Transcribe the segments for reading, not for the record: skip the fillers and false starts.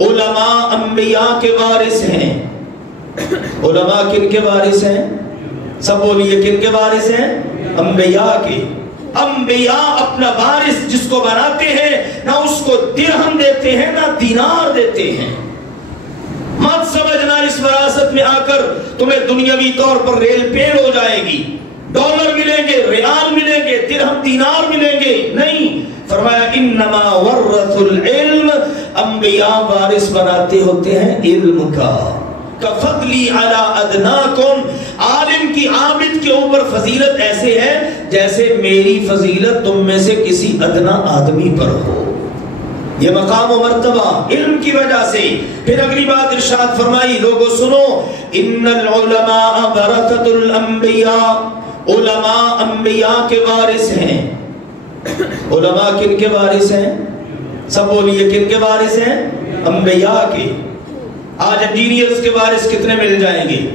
علماء انبیاء کے وارث ہیں۔ علماء کن کے وارث ہیں؟ سب بولیے کن کے وارث ہیں؟ انبیاء کے۔ انبیاء اپنا وارث جس کو بناتے ہیں نہ اس کو درہم دیتے ہیں نہ دینار دیتے ہیں۔ مت سمجھنا اس وراثت میں آ کر تمہیں دنیاوی طور پر ریل پیڑ ہو جائے گی، ڈالر ملیں گے، ریال ملیں گے، درہم دینار ملیں گے، نہیں۔ فرمایا انما ورث العلم، انبیاء وارث بناتے ہوتے ہیں علم کا۔ کفضلی علی ادناکم، عالم کی عابد کے اوپر فضیلت ایسے ہے جیسے میری فضیلت تم میں سے کسی ادنا آدمی پر ہو۔ یہ مقام و مرتبہ علم کی وجہ سے۔ پھر اگلی بات ارشاد فرمائی، لوگو سنو، ان العلماء ورثۃ الانبیاء، علماء انبیاء کے وارث ہیں۔ علماء کن کے وارث ہیں؟ سب بولیے کن کے وارث ہیں؟ انبیاء کے۔ آج انجینئرز کے وارث کتنے مل جائیں گے؟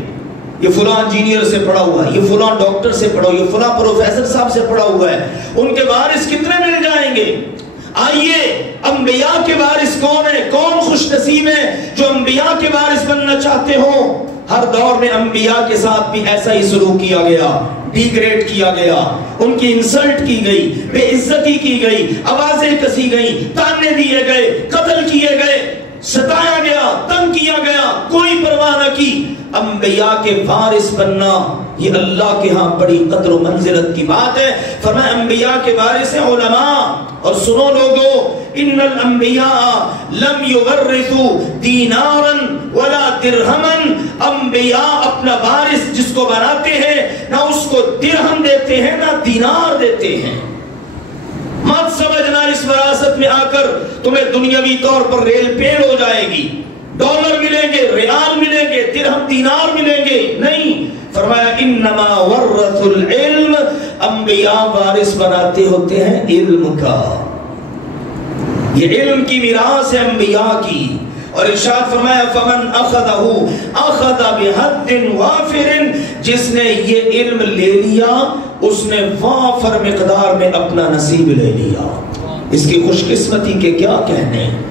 یہ فلاں انجینئر سے پڑھا ہوا ہے، یہ فلاں ڈاکٹر سے پڑھا ہوا ہے، یہ فلاں پروفیسر صاحب سے پڑھا ہوا ہے، ان کے وارث کتنے مل جائیں گے؟ آئیے، انبیاء کے وارث کون ہیں؟ کون خوش نصیب ہیں جو انبیاء کے وارث بننا چاہتے ہوں؟ ہر دور میں انبیاء کے ساتھ بھی ایسا ہی سلوک کیا گیا، ڈیگریڈ کیا گیا، ان کی انسلٹ کی گئی، بے عزتی کی گئی، آوازیں کسی گئی، تانے دیے گئے، قتل کیے گئے، ستایا گیا، تنگ کیا گیا، کوئی پرواہ نہ کی۔ انبیاء کے وارث بننا یہ اللہ کے ہاں بڑی قدر و منزلت کی بات ہے۔ فرمایا انبیاء کے وارث ہیں علماء۔ اور سنو لوگو، ان الانبیاء لم یورثوا دینارا ولا درہما، انبیاء اپنا وارث جس کو بناتے ہیں نہ اس کو درہم دیتے ہیں نہ دینار دیتے ہیں۔ مت سمجھنا اس وراثت میں آ کر تمہیں دنیاوی طور پر ریل پیڑ ہو جائے گی، ڈالر ملیں گے، ریال ملیں گے، درہم دینار ملیں گے، نہیں۔ فرمایا انما ورث العلم، انبیاء وارث بناتے ہوتے ہیں علم کا۔ یہ علم کی میراث ہے انبیاء کی۔ اور ارشاد فرمایا فمن اخذہ اخذ بحد وافر، جس نے یہ علم لے لیا اس نے وافر مقدار میں اپنا نصیب لے لیا۔ اس کی خوش قسمتی کے کیا کہنے۔